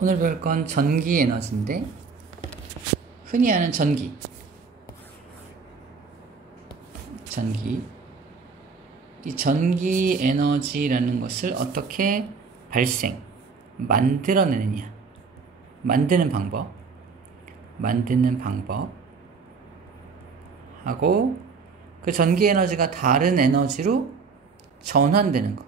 오늘 배울 건 전기 에너지인데, 흔히 아는 전기. 이 전기 에너지라는 것을 어떻게 만들어내느냐. 만드는 방법. 하고, 그 전기 에너지가 다른 에너지로 전환되는 거.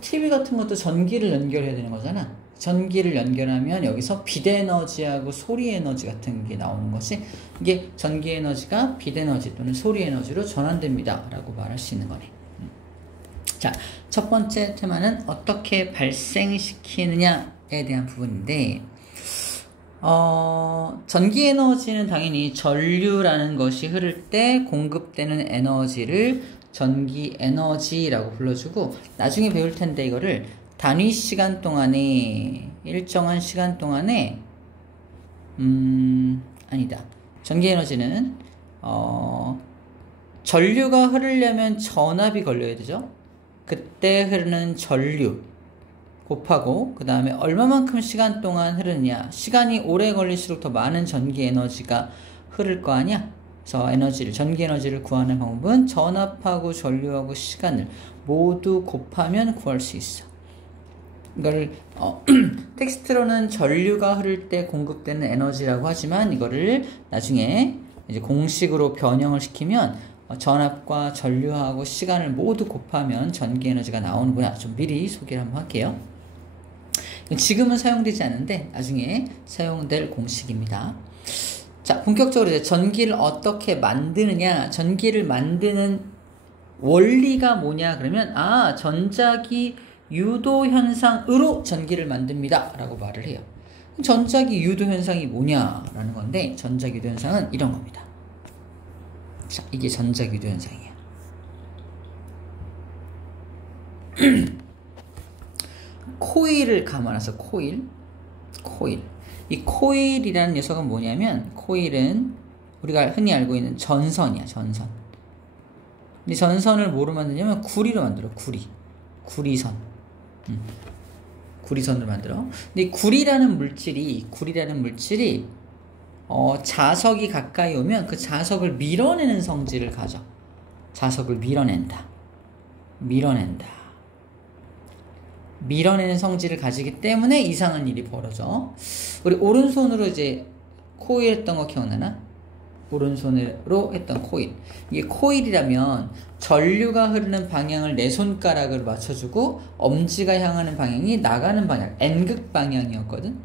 TV 같은 것도 전기를 연결해야 되는 거잖아. 전기를 연결하면 여기서 비대에너지하고 소리에너지 같은 게 나오는 것이, 이게 전기에너지가 비대에너지 또는 소리에너지로 전환됩니다 라고 말할 수 있는 거네. 자, 첫 번째 테마는 어떻게 발생시키느냐에 대한 부분인데, 전기에너지는 당연히 전류라는 것이 흐를 때 공급되는 에너지를 전기에너지라고 불러주고, 나중에 배울 텐데 이거를 단위 시간 동안에, 일정한 시간 동안에, 전기에너지는, 전류가 흐르려면 전압이 걸려야 되죠. 그때 흐르는 전류 곱하고, 그 다음에 얼마만큼 시간 동안 흐르느냐. 시간이 오래 걸릴수록 더 많은 전기에너지가 흐를 거 아니야? 그래서 전기에너지를 구하는 방법은 전압하고 전류하고 시간을 모두 곱하면 구할 수 있어. 이걸 텍스트로는 전류가 흐를 때 공급되는 에너지라고 하지만, 이거를 나중에 이제 공식으로 변형을 시키면 전압과 전류하고 시간을 모두 곱하면 전기에너지가 나오는구나. 좀 미리 소개를 한번 할게요. 지금은 사용되지 않는데 나중에 사용될 공식입니다. 자, 본격적으로 이제 전기를 어떻게 만드느냐, 전기를 만드는 원리가 뭐냐 그러면, 전자기 유도 현상으로 전기를 만듭니다 라고 말을 해요. 전자기 유도 현상이 뭐냐라는 건데, 전자기 유도 현상은 이런 겁니다. 자, 이게 전자기 유도 현상이에요. 코일을 감아놔서 코일. 이 코일이라는 녀석은 뭐냐면, 코일은 우리가 흔히 알고 있는 전선이야, 전선. 근데 전선을 뭐로 만드냐면 구리로 만들어, 구리선. 구리선으로 만들어. 근데 이 구리라는 물질이 자석이 가까이 오면 그 자석을 밀어내는 성질을 가져. 자석을 밀어내는 성질을 가지기 때문에 이상한 일이 벌어져. 우리 오른손으로 이제 코일 했던 거 기억나나? 오른손으로 했던 코일. 이게 코일이라면 전류가 흐르는 방향을 내 손가락으로 맞춰주고, 엄지가 향하는 방향이 나가는 방향, N극 방향이었거든.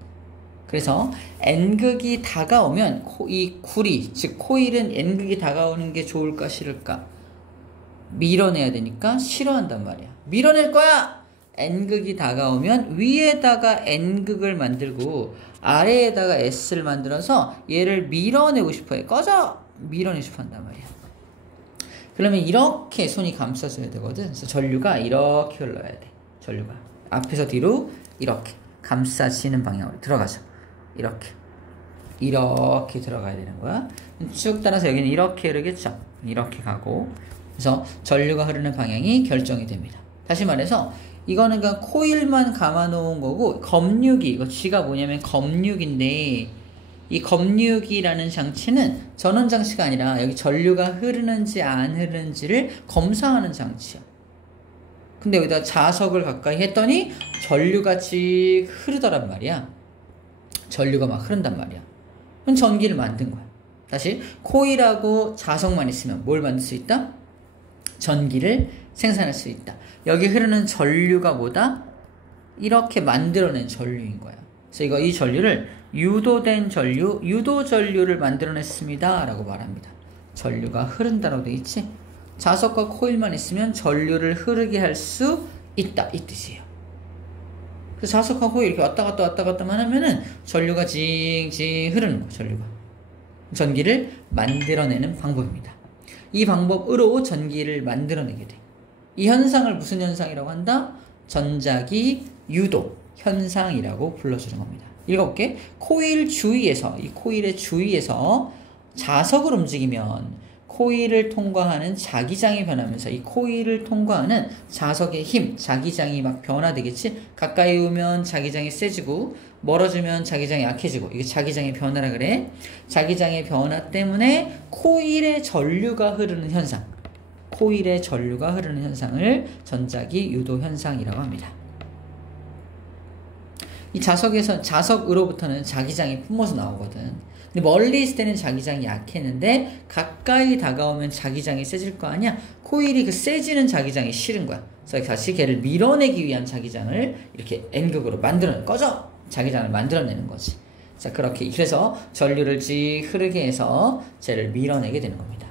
그래서 N극이 다가오면 이 구리, 즉 코일은 N극이 다가오는 게 좋을까 싫을까? 밀어내야 되니까 싫어한단 말이야. 밀어낼 거야! N극이 다가오면 위에다가 N극을 만들고 아래에다가 S를 만들어서 얘를 밀어내고 싶어해. 밀어내고 싶어 한단 말이야. 그러면 이렇게 손이 감싸줘야 되거든. 그래서 전류가 이렇게 흘러야 돼. 전류가 앞에서 뒤로 이렇게 감싸지는 방향으로 들어가죠. 이렇게 들어가야 되는 거야. 쭉 따라서 여기는 이렇게 흐르겠죠. 이렇게 가고, 그래서 전류가 흐르는 방향이 결정이 됩니다. 다시 말해서 이거는 그냥 코일만 감아 놓은 거고, 이거 G가 뭐냐면 검육인데, 이 검육이라는 장치는 전원 장치가 아니라 여기 전류가 흐르는지 안 흐르는지를 검사하는 장치야. 근데 여기다 자석을 가까이 했더니 전류가 쭉 흐르더란 말이야. 전류가 막 흐른단 말이야. 그럼 전기를 만든 거야. 다시, 코일하고 자석만 있으면 뭘 만들 수 있다? 전기를 생산할 수 있다. 여기 흐르는 전류가 뭐다? 이렇게 만들어낸 전류인 거야. 그래서 이 전류를 유도된 전류, 유도 전류를 만들어냈습니다 라고 말합니다. 전류가 흐른다라고 돼 있지? 자석과 코일만 있으면 전류를 흐르게 할 수 있다, 이 뜻이에요. 그래서 자석과 코일 이렇게 왔다 갔다만 하면은 전류가 징징 흐르는 거야. 전기를 만들어내는 방법입니다. 이 방법으로 전기를 만들어내게 돼. 이 현상을 무슨 현상이라고 한다? 전자기 유도 현상이라고 불러주는 겁니다. 읽어볼게. 이 코일의 주위에서 자석을 움직이면 코일을 통과하는 자기장이 변하면서 이 코일을 통과하는 자석의 힘, 자기장이 막 변화되겠지? 가까이 오면 자기장이 세지고 멀어지면 자기장이 약해지고 이게 자기장의 변화라 그래. 자기장의 변화 때문에 코일의 전류가 흐르는 현상, 코일의 전류가 흐르는 현상을 전자기 유도 현상이라고 합니다. 이 자석으로부터는 자기장이 뿜어서 나오거든. 근데 멀리 있을 때는 자기장이 약했는데 가까이 다가오면 자기장이 세질 거 아니야? 코일이 그 세지는 자기장이 싫은 거야. 그래서 다시 걔를 밀어내기 위한 자기장을 이렇게 N극으로 꺼져! 자기장을 만들어내는 거지. 자, 그래서 전류를 쭉 흐르게 해서 쟤를 밀어내게 되는 겁니다.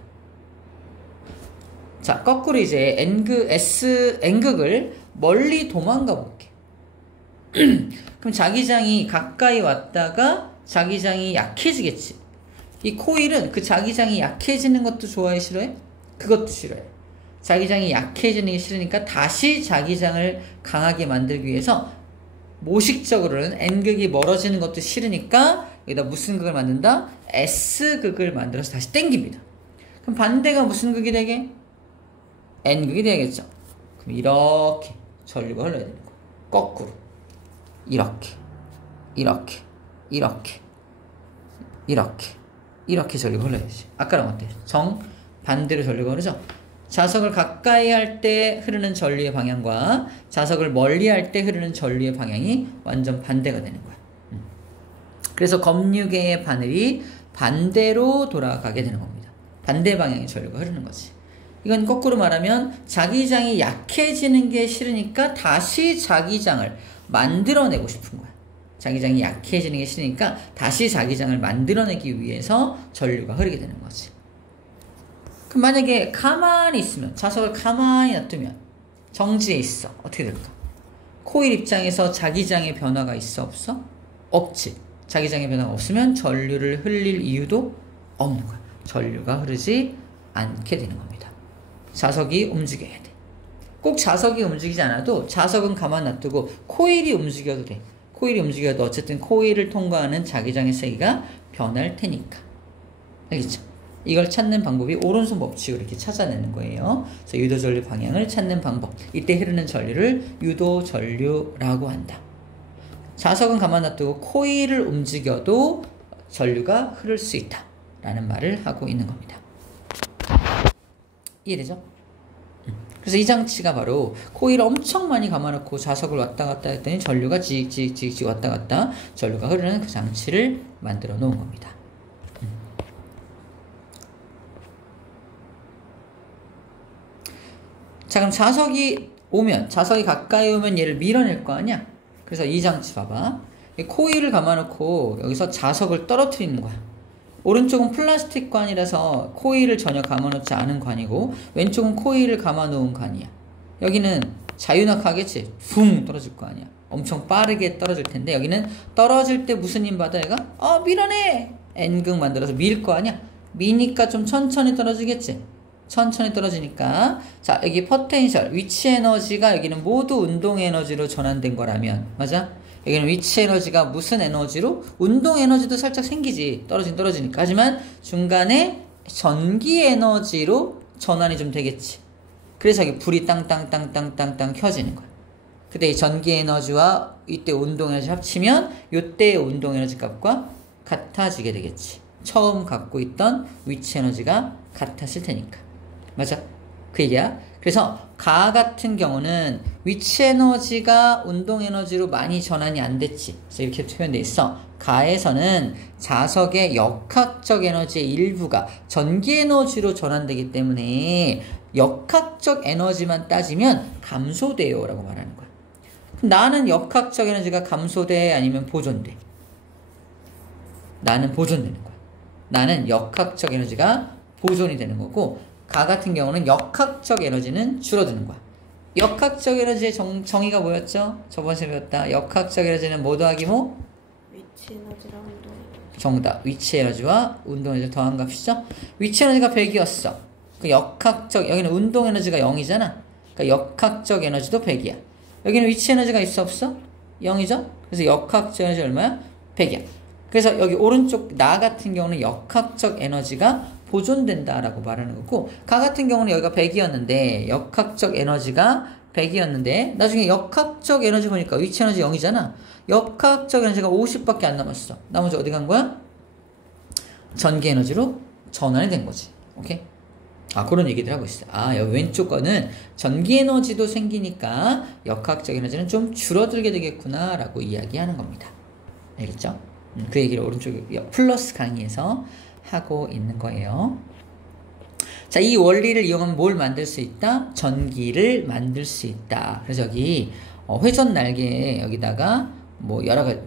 자, 거꾸로 이제 N극을 멀리 도망가 볼게. 그럼 자기장이 가까이 왔다가 자기장이 약해지겠지. 이 코일은 그 자기장이 약해지는 것도 좋아해, 싫어해? 그것도 싫어해. 자기장이 약해지는 게 싫으니까 다시 자기장을 강하게 만들기 위해서 모식적으로는 N극이 멀어지는 것도 싫으니까 여기다 무슨 극을 만든다? S극을 만들어서 다시 땡깁니다. 그럼 반대가 무슨 극이 되게? N극이 되겠죠. 그럼 이렇게 전류가 흘러야 되는 거야. 거꾸로. 이렇게 전류가 흘러야지. 아까랑 어때? 반대로 전류가 흐르죠? 자석을 가까이 할 때 흐르는 전류의 방향과 자석을 멀리 할 때 흐르는 전류의 방향이 완전 반대가 되는 거야. 그래서 검유계의 바늘이 반대로 돌아가게 되는 겁니다. 반대 방향의 전류가 흐르는 거지. 이건 거꾸로 말하면 자기장이 약해지는 게 싫으니까 다시 자기장을 만들어내고 싶은 거야. 자기장이 약해지는 게 싫으니까 다시 자기장을 만들어내기 위해서 전류가 흐르게 되는 거지. 그럼 만약에 가만히 있으면, 자석을 가만히 놔두면 정지해 있어. 어떻게 될까? 코일 입장에서 자기장의 변화가 있어, 없어? 없지. 자기장의 변화가 없으면 전류를 흘릴 이유도 없는 거야. 전류가 흐르지 않게 되는 겁니다. 자석이 움직여야 돼. 꼭 자석이 움직이지 않아도 자석은 가만 놔두고 코일이 움직여도 돼. 코일이 움직여도 어쨌든 코일을 통과하는 자기장의 세기가 변할 테니까. 알겠죠? 이걸 찾는 방법이 오른손 법칙으로 이렇게 찾아내는 거예요. 그래서 유도전류 방향을 찾는 방법. 이때 흐르는 전류를 유도전류라고 한다. 자석은 가만 놔두고 코일을 움직여도 전류가 흐를 수 있다. 라는 말을 하고 있는 겁니다. 이해되죠? 그래서 이 장치가 바로 코일을 엄청 많이 감아놓고 자석을 왔다 갔다 했더니 전류가 지익 왔다 갔다 전류가 흐르는 그 장치를 만들어 놓은 겁니다. 자, 그럼 자석이 가까이 오면 얘를 밀어낼 거 아니야? 그래서 이 장치 봐봐. 코일을 감아놓고 여기서 자석을 떨어뜨리는 거야. 오른쪽은 플라스틱 관이라서 코일을 전혀 감아놓지 않은 관이고 왼쪽은 코일을 감아놓은 관이야. 여기는 자유낙하겠지. 붕 떨어질 거 아니야. 엄청 빠르게 떨어질 텐데 여기는 떨어질 때 무슨 힘 받아 얘가? 밀어내! N극 만들어서 밀 거 아니야. 미니까 좀 천천히 떨어지겠지. 천천히 떨어지니까 자, 여기 포텐셜, 위치 에너지가 여기는 모두 운동 에너지로 전환된 거라면 맞아? 여기는 위치 에너지가 무슨 에너지로? 운동 에너지도 살짝 생기지. 떨어지니까. 하지만 중간에 전기 에너지로 전환이 좀 되겠지. 그래서 여기 불이 땅땅땅땅땅땅 켜지는 거야. 근데 이 전기 에너지와 이때 운동 에너지 합치면 이때의 운동 에너지 값과 같아지게 되겠지. 처음 갖고 있던 위치 에너지가 같았을 테니까. 맞아? 그 얘기야. 그래서 가 같은 경우는 위치 에너지가 운동 에너지로 많이 전환이 안 됐지. 그래서 이렇게 표현돼 있어. 가에서는 자석의 역학적 에너지의 일부가 전기 에너지로 전환되기 때문에 역학적 에너지만 따지면 감소돼요 라고 말하는 거야. 그럼 나는 역학적 에너지가 감소돼 아니면 보존돼? 나는 보존되는 거야. 나는 역학적 에너지가 보존이 되는 거고 가 같은 경우는 역학적 에너지는 줄어드는 거야. 역학적 에너지의 정의가 뭐였죠? 저번 시간에 배웠다. 역학적 에너지는 뭐 더하기 뭐? 위치 에너지랑 운동 에너지. 정답. 위치 에너지와 운동 에너지 더한 값이죠? 위치 에너지가 100이었어. 그 여기는 운동 에너지가 0이잖아. 그러니까 역학적 에너지도 100이야. 여기는 위치 에너지가 있어 없어? 0이죠? 그래서 역학적 에너지 얼마야? 100이야. 그래서 여기 오른쪽 나 같은 경우는 역학적 에너지가 보존된다라고 말하는 거고, 가 같은 경우는 여기가 100이었는데 역학적 에너지가 100이었는데 나중에 역학적 에너지 보니까 위치 에너지 0이잖아. 역학적 에너지가 50밖에 안 남았어. 나머지 어디 간 거야? 전기 에너지로 전환이 된 거지. 오케이? 그런 얘기들 하고 있어요. 여기 왼쪽 거는 전기 에너지도 생기니까 역학적 에너지는 좀 줄어들게 되겠구나 라고 이야기하는 겁니다. 알겠죠? 그 얘기를 오른쪽 플러스 강의에서 하고 있는 거예요. 자, 이 원리를 이용하면 뭘 만들 수 있다? 전기를 만들 수 있다. 그래서 여기 회전 날개 여기다가 뭐 여러 가지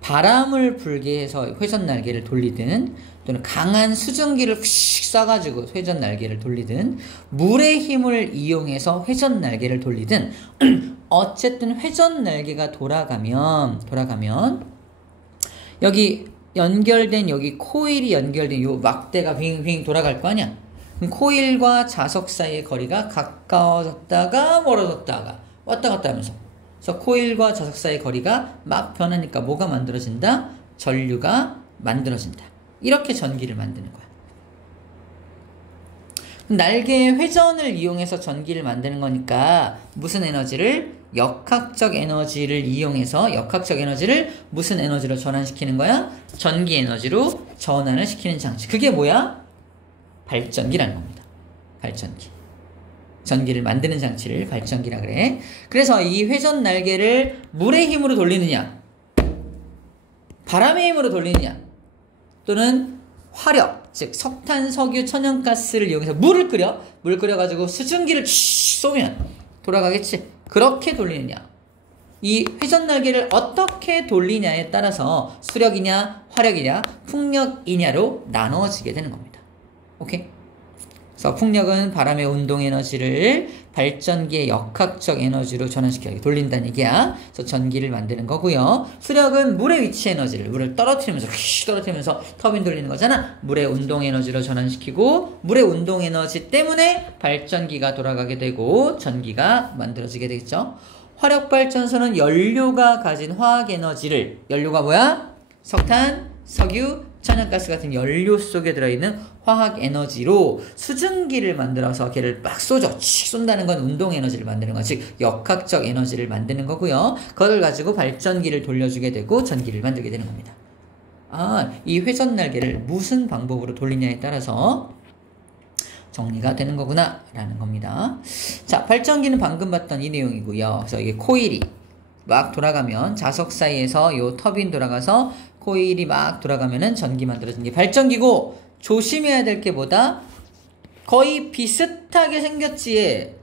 바람을 불게 해서 회전 날개를 돌리든, 또는 강한 수증기를 휙 쏴가지고 회전 날개를 돌리든, 물의 힘을 이용해서 회전 날개를 돌리든 어쨌든 회전 날개가 돌아가면 여기 연결된 여기 코일이 연결된 요 막대가 빙빙 돌아갈 거 아니야. 그럼 코일과 자석 사이의 거리가 가까워졌다가 멀어졌다가 왔다 갔다 하면서, 그래서 코일과 자석 사이의 거리가 막 변하니까 뭐가 만들어진다? 전류가 만들어진다. 이렇게 전기를 만드는 거야. 날개의 회전을 이용해서 전기를 만드는 거니까 무슨 에너지를? 역학적 에너지를 이용해서 역학적 에너지를 무슨 에너지로 전환시키는 거야? 전기 에너지로 전환을 시키는 장치. 그게 뭐야? 발전기라는 겁니다. 발전기. 전기를 만드는 장치를 발전기라 그래. 그래서 이 회전 날개를 물의 힘으로 돌리느냐, 바람의 힘으로 돌리느냐, 또는 화력, 즉 석탄, 석유, 천연가스를 이용해서 물을 끓여가지고 수증기를 쏘면 돌아가겠지. 그렇게 돌리느냐, 이 회전 날개를 어떻게 돌리냐에 따라서 수력이냐, 화력이냐, 풍력이냐로 나눠지게 되는 겁니다. 오케이? 그래서 풍력은 바람의 운동 에너지를 발전기의 역학적 에너지로 전환시켜 돌린다는 얘기야. 그래서 전기를 만드는 거고요. 수력은 물의 위치 에너지를, 물을 떨어뜨리면서 터빈 돌리는 거잖아. 물의 운동 에너지로 전환시키고, 물의 운동 에너지 때문에 발전기가 돌아가게 되고 전기가 만들어지게 되겠죠. 화력발전소는 연료가 가진 화학 에너지를, 연료가 뭐야? 석탄, 석유, 천연가스 같은 연료 속에 들어있는 화학 에너지로 수증기를 만들어서 걔를 막 쏘죠. 쏜다는 건 운동 에너지를 만드는 거, 즉 역학적 에너지를 만드는 거고요. 그걸 가지고 발전기를 돌려주게 되고 전기를 만들게 되는 겁니다. 이 회전 날개를 무슨 방법으로 돌리냐에 따라서 정리가 되는 거구나 라는 겁니다. 자, 발전기는 방금 봤던 이 내용이고요. 그래서 이게 코일이 막 돌아가면 자석 사이에서 요 터빈 돌아가서 코일이 막 돌아가면은 전기 만들어지는 게 발전기고, 조심해야 될 게 뭐다? 거의 비슷하게 생겼지.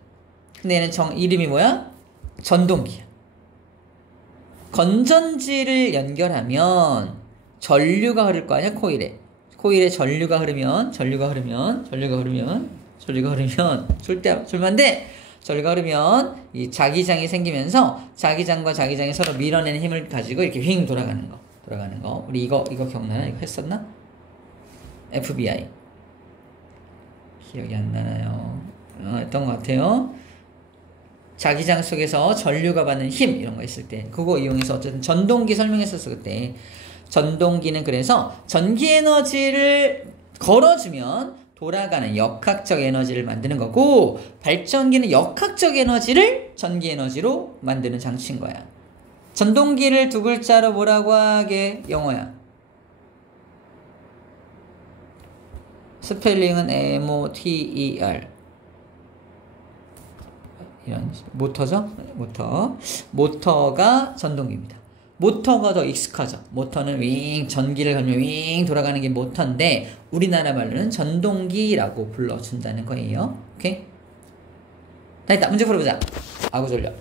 근데 얘는 이름이 뭐야? 전동기야. 건전지를 연결하면 전류가 흐를 거 아니야, 코일에. 코일에 전류가 흐르면 전류가 흐르면 이 자기장이 생기면서 자기장과 자기장이 서로 밀어내는 힘을 가지고 이렇게 휙 돌아가는 거. 우리 이거 기억나나? 이거 했었나? FBI. 기억이 안 나나요? 했던 것 같아요. 자기장 속에서 전류가 받는 힘, 이런 거 있을 때 그거 이용해서 어쨌든 전동기 설명했었어 그때. 전동기는 그래서 전기 에너지를 걸어주면 돌아가는 역학적 에너지를 만드는 거고, 발전기는 역학적 에너지를 전기 에너지로 만드는 장치인 거야. 전동기를 두 글자로 뭐라고 하게? 영어야. 스펠링은 MOTER. 이런 모터죠? 모터가 전동기입니다. 모터가 더 익숙하죠. 모터는 윙, 전기를 걸면 윙 돌아가는 게 모터인데 우리나라 말로는 전동기라고 불러준다는 거예요. 오케이? 다 했다. 문제 풀어보자. 아구 졸려.